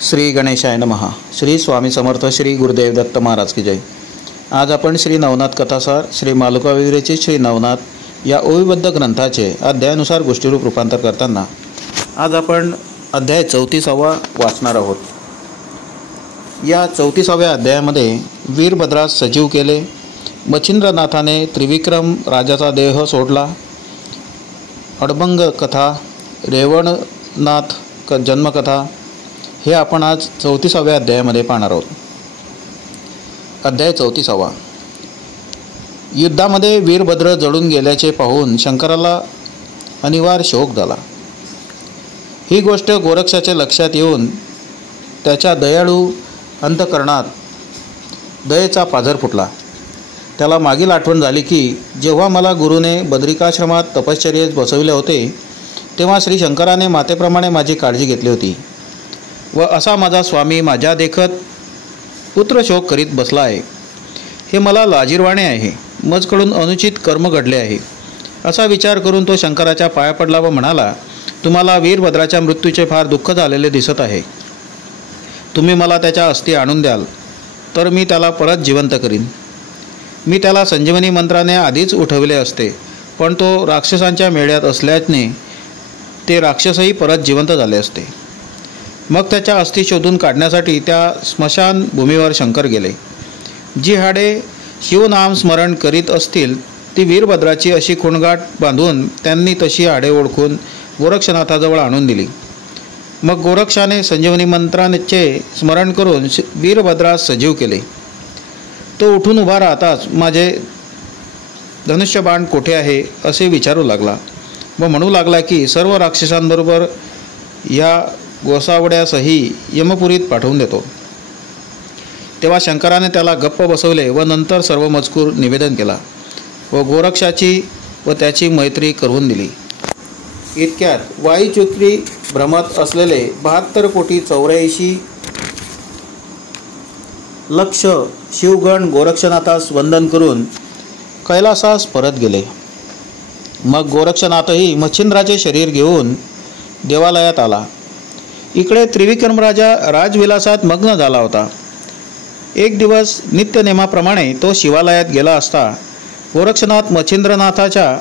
श्री गणेशाय नमः. श्री स्वामी समर्थ. श्री गुरुदेव दत्त महाराज की जय. आज आपण श्री नवनाथ कथासार श्री मालुकाविरचित श्री नवनाथ या ओवीबद्ध ग्रंथाचे अध्यायानुसार गोष्टीरूप रूपांतर करताना आज आपण अध्याय 34वा वाचणार आहोत. या 34व्या अध्यायामध्ये वीरभद्रास सजीव केले, मच्छिंद्रनाथाने त्रिविक्रम राजाचा देह सोडला, अडभंग कथा, रेवणनाथ जन्मकथा हे आपण आज 34व्या अध्यायामध्ये पाहणार आहोत. अध्याय 34. युद्धामध्ये वीरभद्र जळून गेल्याचे पाहून शंकराला अनिवार्य शोक झाला. ही गोष्ट गोरक्षाच्या लक्षात येऊन त्याच्या दयाळू अंतःकरणात दयेचा पाझर फुटला. त्याला मागील आठवण झाली की जेव्हा मला गुरुने बद्रिकाश्रमात तपश्चर्येस बसविले होते तेव्हा श्री शंकराने मातेप्रमाणे माझी काळजी घेतली होती व असा माझा स्वामी माझ्या देखत पुत्रशोक करीत बसला आहे. हे मला लाजिरवाणे आहे. मजकडून अनुचित कर्म घडले आहे असा विचार करून तो शंकराच्या पाया पडला व म्हणाला, तुम्हाला वीरभद्राच्या मृत्यूचे फार दुःख झालेले दिसत आहे. तुम्ही मला त्याच्या अस्थी आणून द्याल तर मी त्याला परत जिवंत करीन. मी त्याला संजीवनी मंत्राने आधीच उठवले असते, पण तो राक्षसांच्या मेळ्यात असल्याने ते राक्षसही परत जिवंत झाले असते. मग त्याच्या अस्थी शोधून काढण्यासाठी त्या स्मशान भूमीवर शंकर गेले. जी हाडे शिवनाम स्मरण करीत असतील ती वीरभद्राची अशी खुणगाठ बांधून त्यांनी तशी हाडे ओळखून गोरक्षनाथाजवळ आणून दिली. मग गोरक्षाने संजीवनी मंत्राचे स्मरण करून वीरभद्रास सजीव केले. तो उठून उभा राहताच माझे धनुष्यबाण कोठे आहे असे विचारू लागला व म्हणू लागला की सर्व राक्षसांबरोबर ह्या गोसावड्यासही यमपुरीत पाठवून देतो. तेव्हा शंकराने त्याला गप्प बसवले व नंतर सर्व मजकूर निवेदन केला व गोरक्षाची व त्याची मैत्री करून दिली. इतक्यात वायुचक्री भ्रमत असलेले 72,84,00,000 लक्ष शिवगण गोरक्षनाथास वंदन करून कैलासास परत गेले. मग गोरक्षनाथही मच्छिंद्राचे शरीर घेऊन देवालयात आला. इकडे त्रिविक्रम राजा राजविलासात मग्न झाला होता. एक दिवस नित्यनेमाप्रमाणे तो शिवालयात गेला असता गोरक्षनाथ मच्छिंद्रनाथाच्या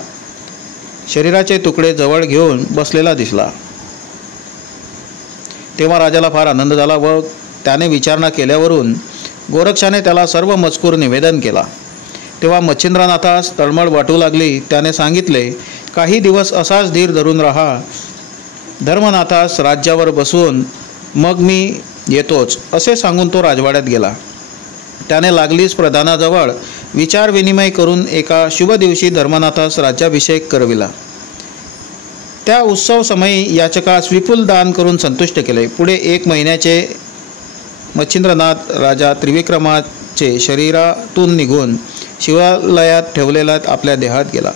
शरीराचे तुकडे जवळ घेऊन बसलेला दिसला. तेव्हा राजाला फार आनंद झाला व त्याने विचारणा केल्यावरून गोरक्षाने त्याला सर्व मजकूर निवेदन केला. तेव्हा मच्छिंद्रनाथास तळमळ वाटू लागली. त्याने सांगितले, काही दिवस असाच धीर धरून राहा. धर्मनाथास राज्यावर बसवून मग मी येतोच असे सांगून तो राजवाड्यात गेला. त्याने लागलीच प्रधानाजवळ विचार विनिमय करून एका शुभ दिवशी धर्मनाथास राज्याभिषेक करविला. त्या उत्सव समयी याचकास विपुल दान करून संतुष्ट केले. पुढे 1 महिन्याचे मच्छिंद्रनाथ राजा त्रिविक्रमाचे शरीरातून निघून शिवालयात ठेवलेला आपल्या देहात गेला.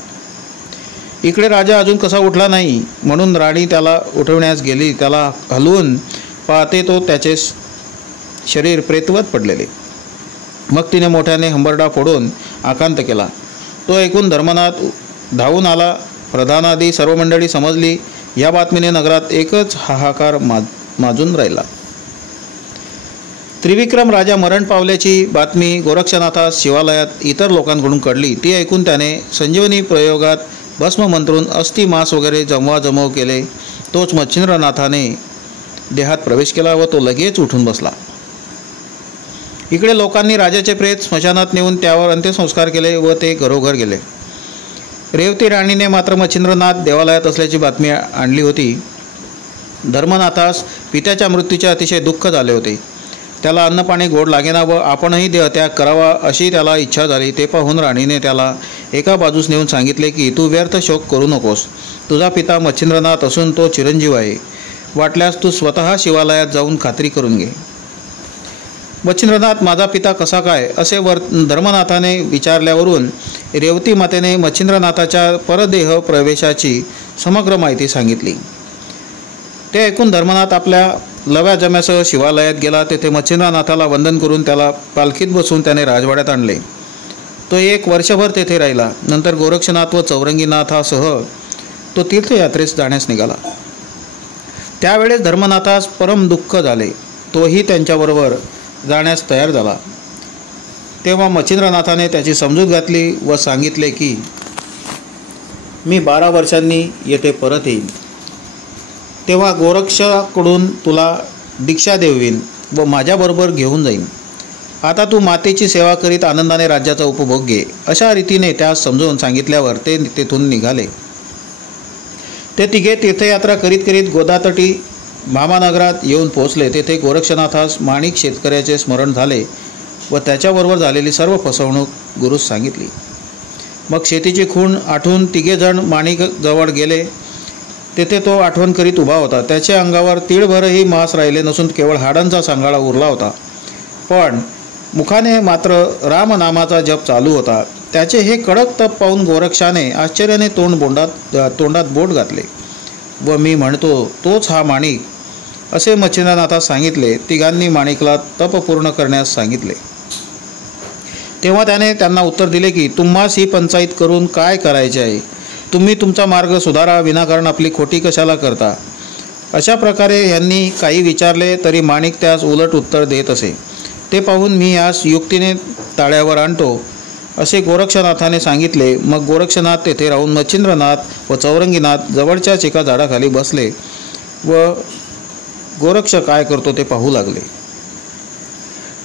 इकडे राजा अजून कसा उठला नाही म्हणून राणी त्याला उठवण्यास गेली. त्याला हलवून पाहते तो त्याचे शरीर प्रेतवत पडलेले. मग तिने मोठ्याने हंबरडा फोडून आकांत केला. तो ऐकून धर्मनाथ धावून आला. प्रधानादी सर्व मंडळी समजली. या बातमीने नगरात एकच हाहाकार माजून राहिला. त्रिविक्रम राजा मरण पावल्याची बातमी गोरक्षनाथास शिवालयात इतर लोकांकडून कळली. ती ऐकून त्याने संजीवनी प्रयोगात भस्म मंत्रून अस्थि मांस वगैरे जमवाजमव केले. तोच मच्छिंद्रनाथाने देहात प्रवेश केला व तो लगेच उठून बसला. इकडे लोकांनी राजाचे प्रेत स्मशानात नेऊन त्यावर अंत्यसंस्कार केले व ते घरोघर गेले. रेवती राणीने मात्र मच्छिंद्रनाथ देवालयात असल्याची बातमी आणली होती. धर्मनाथास पित्याच्या मृत्यूचे अतिशय दुःख झाले होते. त्याला अन्नपाणी गोड लागेना व आपणही देहत्याग करावा अशी त्याला इच्छा झाली. ते पाहून राणीने त्याला एका बाजूस नेऊन सांगितले की तू व्यर्थ शोक करू नकोस. तुझा पिता मच्छिंद्रनाथ असून तो चिरंजीव आहे. वाटल्यास तू स्वतः शिवालयात जाऊन खात्री करून घे. मच्छिंद्रनाथ माझा पिता कसा काय असे धर्मनाथाने विचारल्यावरून रेवती मातेने मच्छिंद्रनाथाच्या परदेह प्रवेशाची समग्र माहिती सांगितली. ते ऐकून धर्मनाथ आपल्या लव्या जम्यासह शिवालयात गेला. तेथे मच्छिंद्रनाथाला वंदन करून त्याला पालखीत बसून त्याने राजवाड्यात आणले. तो 1 वर्षभर तेथे राहिला. नंतर गोरक्षनाथ व चौरंगीनाथासह तो तीर्थयात्रेस जाण्यास निघाला. त्यावेळेस धर्मनाथास परम दुःख झाले. तोही त्यांच्याबरोबर जाण्यास तयार झाला। तेव्हा मच्छिंद्रनाथाने त्याची समजूत घातली व सांगितले की मी 12 वर्षांनी येथे परत येईन, तेव्हा गोरक्षाकडून तुला दीक्षा देवीन व माझ्याबरोबर घेऊन जाईन। आता तू मातेची सेवा करीत आनंदाने राज्याचा उपभोग घे। अशा रीतीने त्यास समजावून सांगितल्यावर ते तेथून निघाले। ते तिघे तीर्थयात्रा करीत करीत गोदातटी भामानगरात येऊन पोहोचले। तेथे गोरक्षनाथास माणिक शेतकऱ्याचे स्मरण झाले व त्याच्याबरोबर झालेली सर्व फसवणूक गुरुस सांगितली। मग शेतीची खूण आठवून तिघेजण माणिक जवळ गेले। तेथे तो आठवण करीत उभा होता। त्याच्या अंगावर तीळभरही मांस राहिले नसून केवळ हाडांचा सांगाळा उरला होता, पण मुखाने मात्र रामनामाचा जप चालू होता। त्याचे हे कडक तप पाहून गोरक्षाने आश्चर्याने तोंडात बोट घातले व मी म्हणतो तोच हा माणिक, असे मच्छिंद्रनाथास सांगितले। तिघांनी माणिकला तप पूर्ण करण्यास सांगितले। तेव्हा त्याने त्यांना उत्तर दिले की तुम्हास ही पंचायत करून काय करायचे आहे? तुम्ही तुमचा मार्ग सुधारा, विनाकारण आपली खोटी कशाला करता? अशा प्रकारे यांनी काही विचारले तरी माणिक त्यास उलट उत्तर देत असे। ते पाहून मी यास युक्तीने ताळ्यावर आणतो, असे गोरक्षनाथाने सांगितले। मग गोरक्षनाथ तेथे राहून मच्छिंद्रनाथ व चौरंगीनाथ जवळच्याच एका झाडाखाली बसले व गोरक्ष काय करतो ते पाहू लागले।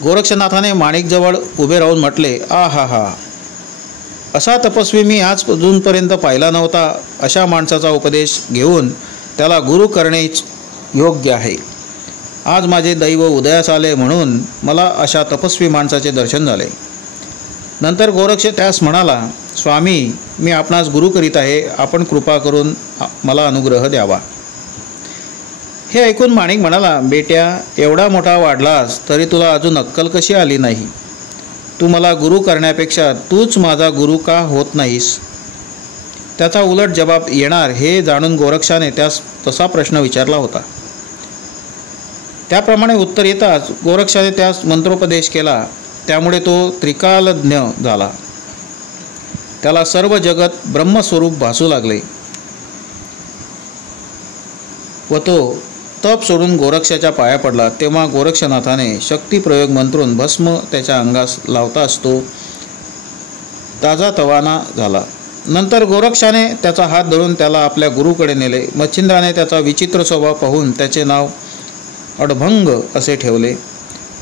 गोरक्षनाथाने माणिकजवळ उभे राहून म्हटले, आ हा हा, असा तपस्वी मी आज अजूनपर्यंत पाहिला नव्हता। अशा माणसाचा उपदेश घेऊन त्याला गुरु करणेच योग्य आहे। आज माझे दैव उदयास आले म्हणून मला अशा तपस्वी माणसाचे दर्शन झाले। नंतर गोरक्ष त्यास म्हणाला, स्वामी, मी आपणास गुरु करीत आहे, आपण कृपा करून मला अनुग्रह द्यावा। हे ऐकून माणिक म्हणाला, बेट्या, एवढा मोठा वाढलास तरी तुला अजून अक्कल कशी आली नाही? तू मला गुरु करण्यापेक्षा तूच माझा गुरु का होत नाहीस? त्याचा उलट जबाब येणार हे जाणून गोरक्षाने त्यास तसा प्रश्न विचारला होता। त्याप्रमाणे उत्तर येताच गोरक्षाने त्यास मंत्रोपदेश केला। त्यामुळे तो त्रिकालज्ञ झाला। त्याला सर्व जगत ब्रह्मस्वरूप भासू लागले व तो तप सोडून गोरक्षाच्या पाया पडला। तेव्हा गोरक्षनाथाने शक्तिप्रयोग मंत्रून भस्म त्याच्या अंगास लावताच तो ताजातवाना झाला। नंतर गोरक्षाने त्याचा हात धरून त्याला आपल्या गुरुकडे नेले। मच्छिंद्राने त्याचा विचित्र स्वभाव पाहून त्याचे नाव अडभंग असे ठेवले।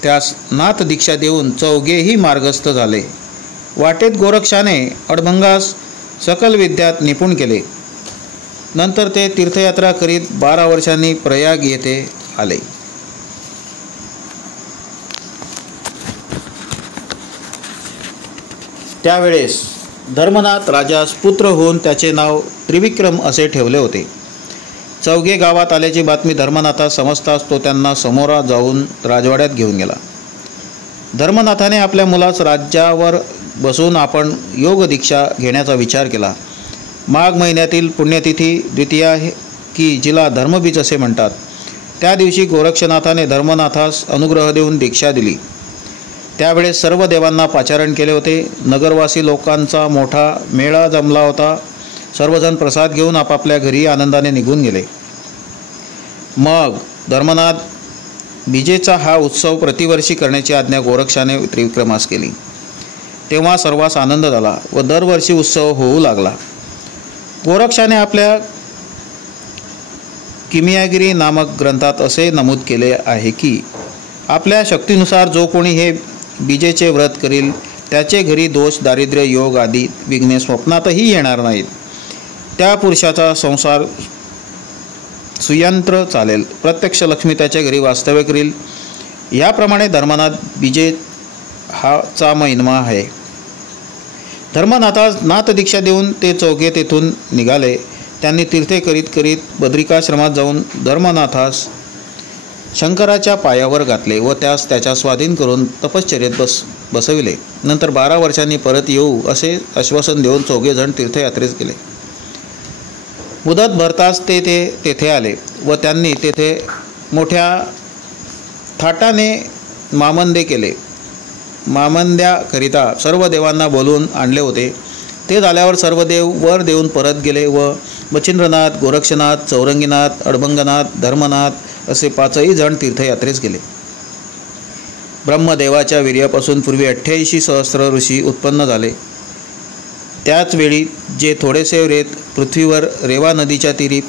त्यास नाथ दीक्षा देऊन चौघेही मार्गस्थ झाले। वाटेत गोरक्षाने अडभंगास सकल विद्यात निपुण केले। नंतर ते तीर्थयात्रा करीत 12 वर्षांनी प्रयाग येथे आले। त्यावेळेस धर्मनाथ राजास पुत्र होऊन त्याचे नाव त्रिविक्रम असे ठेवले होते। चौघे गावात आल्याची बातमी धर्मनाथास समजताच तो त्यांना समोरा जाऊन राजवाड्यात घेऊन गेला। धर्मनाथाने आपल्या मुलास राज्यावर बसवून आपण योग दीक्षा घेण्याचा विचार केला। माघ महिन्यातील पुण्यतिथी द्वितीया की जिला धर्मबीज असे म्हणतात, त्या दिवशी गोरक्षनाथाने धर्मनाथास अनुग्रह देऊन दीक्षा दिली। त्यावेळेस सर्व देवांना पाचारण केले होते। नगरवासी लोकांचा मोठा मेळा जमला होता। सर्वजण प्रसाद घेऊन आपापल्या घरी आनंदाने निघून गेले। मग धर्मनाथ बीजेचा हा उत्सव प्रतिवर्षी करण्याची आज्ञा गोरक्षाने त्रिविक्रमास केली। तेव्हा सर्वांस आनंद झाला व दरवर्षी उत्सव होऊ लागला। गोरक्षाने आपल्या किमियागिरी नामक ग्रंथात असे नमूद केले आहे की आपल्या शक्तीनुसार जो कोणी हे बीजेचे व्रत करील त्याचे घरी दोष, दारिद्र्य, योग आदी विघ्ने स्वप्नातही येणार नाहीत। त्या पुरुषाचा संसार सुयंत्र चालेल, प्रत्यक्ष लक्ष्मी त्याच्या घरी वास्तव्य करील। याप्रमाणे धर्मनाथ बीजे हाचा महिमा आहे। धर्मनाथास नाथ दीक्षा देऊन ते चौघे तेथून निघाले। त्यांनी तीर्थे करीत करीत बद्रिकाश्रमात जाऊन धर्मनाथास शंकराच्या पायावर घातले व त्यास त्याच्या स्वाधीन करून तपश्चर्येत बसविले। नंतर 12 वर्षांनी परत येऊ असे आश्वासन देऊन चौघेजण तीर्थयात्रेस गेले। मुदत भरताच ते तेथे आले व त्यांनी तेथे मोठ्या थाटाने मामंदे केले। मामंद्याकरिता सर्व देवांना बोलवून आणले होते। ते झाल्यावर सर्व देव वर देऊन परत गेले व मच्छिंद्रनाथ, गोरक्षनाथ, चौरंगीनाथ, अडभंगनाथ, धर्मनाथ असे 5ही जण तीर्थयात्रेस गेले। ब्रह्मदेवाच्या वीर्यापासून पूर्वी 88 सहस्र ऋषी उत्पन्न झाले. त्याच वेळी जे थोडेसे रेत पृथ्वीवर रेवा नदीच्या तीरी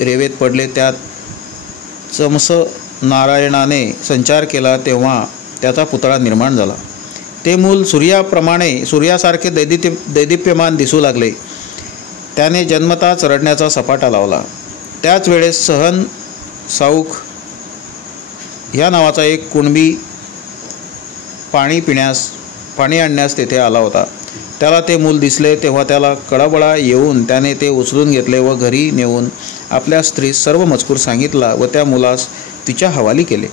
रेवेत पडले, त्यात चमस नारायणाने संचार केला तेव्हा त्याचा पुतळा निर्माण झाला. ते मूल सूर्यासारखे दैदिप्यमान दिसू लागले. त्याने जन्मताच रडण्याचा सपाटा लावला. त्याच वेळेस सहन साऊख ह्या नावाचा एक कुणबी पाणी आणण्यास तेथे आला होता. त्याला ते मूल दिसले तेव्हा त्याला कळवळा येऊन त्याने ते उचलून घेतले व घरी नेऊन आपल्या स्त्रीस सर्व मजकूर सांगितला व त्या मुलास तिच्या हवाली केले.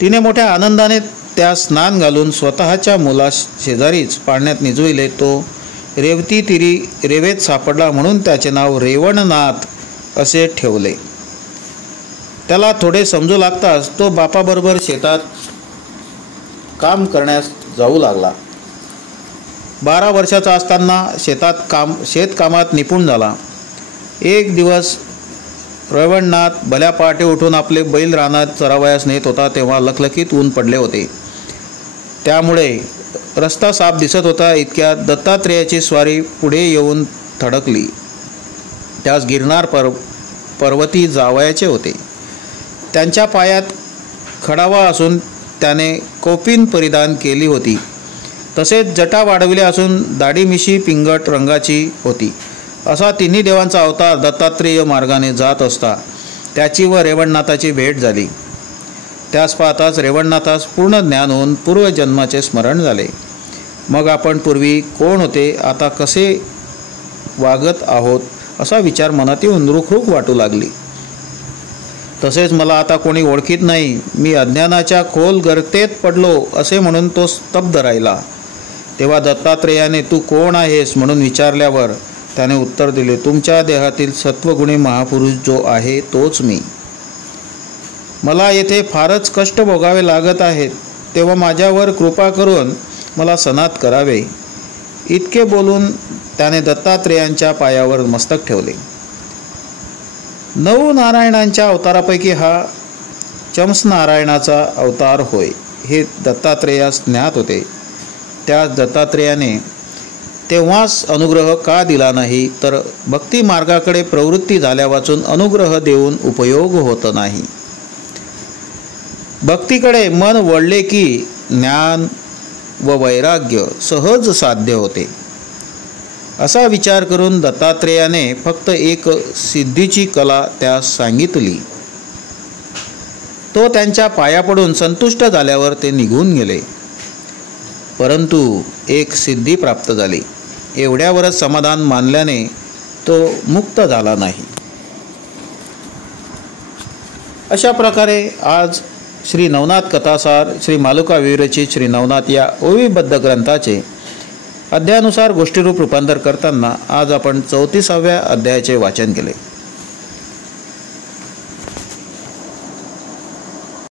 तिने मोठ्या आनंदाने त्या स्नान घालून स्वतःच्या मुलास शेजारीच पाण्यात निजविले. तो रेवती तीरी रेवेत सापडला म्हणून त्याचे नाव रेवणनाथ असे ठेवले. त्याला थोडे समजू लागताच तो बापाबरोबर शेतात काम करण्यास जाऊ लागला. 12 वर्षाचा असताना शेतकामात निपुण झाला. एक दिवस रेवणनाथ भल्या पहाटे उठून आपले बैल रानात चरावयास नेत होता तेव्हा लखलखीत ऊन पडले होते. त्यामुळे रस्ता साफ दिसत होता. इतक्यात दत्तात्रेयाची स्वारी पुढे येऊन थडकली. त्यास गिरनार पर्वती जावयाचे होते. त्यांच्या पायात खडावा असून त्याने कौपिन परिधान केली होती. तसेच जटा वाढविल्या असून दाढी-मिशी पिंगट रंगाची होती. असा तिन्ही देवांचा अवतार दत्तात्रेय मार्गाने जात असता त्याची व रेवणनाथाची भेट झाली. त्यास पाहताच रेवणनाथास पूर्ण ज्ञान होऊन पूर्वजन्माचे स्मरण झाले. मग आपण पूर्वी कोण होते, आता कसे वागत आहोत असा विचार मनात येऊन रुखरुख वाटू लागली. तसेच मला आता कोणी ओळखीत नाही, मी अज्ञानाच्या खोल गर्तेत पडलो असे म्हणून तो स्तब्ध राहिला. तेव्हा दत्तात्रेयाने तू कोण आहेस म्हणून विचारल्यावर त्याने उत्तर दिले, तुमच्या देहातील सत्वगुणी महापुरुष जो आहे तोच मी. मला येथे फारच कष्ट भोगावे लागत आहेत, तेव्हा माझ्यावर कृपा करून मला सनात करावे. इतके बोलून त्याने दत्तात्रेयांच्या पायावर मस्तक ठेवले. 9 नारायणांच्या अवतारापैकी हा चमस नारायणाचा अवतार होय हे दत्तात्रेयास ज्ञात होते. त्या दत्तात्रेयाने तेव्हाच अनुग्रह का दिला नाही, तर भक्ती मार्गाकडे प्रवृत्ती झाल्या वाचून अनुग्रह देऊन उपयोग होत नाही. भक्तीकडे मन वळले की ज्ञान व वैराग्य सहज साध्य होते. असा विचार करून दत्तात्रेयाने फक्त एक सिद्धीची कला त्यास सांगितली. तो त्यांच्या पाया पडून संतुष्ट झाल्यावर ते निघून गेले. परंतु एक सिद्धी प्राप्त झाली. एवढ्यावरच समाधान मानल्याने तो मुक्त झाला नाही. अशा प्रकारे आज श्री नवनाथ कथासार श्री मालुका विरचित श्री नवनाथ या ओवीबद्ध ग्रंथाचे अध्यायानुसार गोष्टीरूप रूपांतर करताना आज आपण 34व्या अध्यायाचे वाचन केले.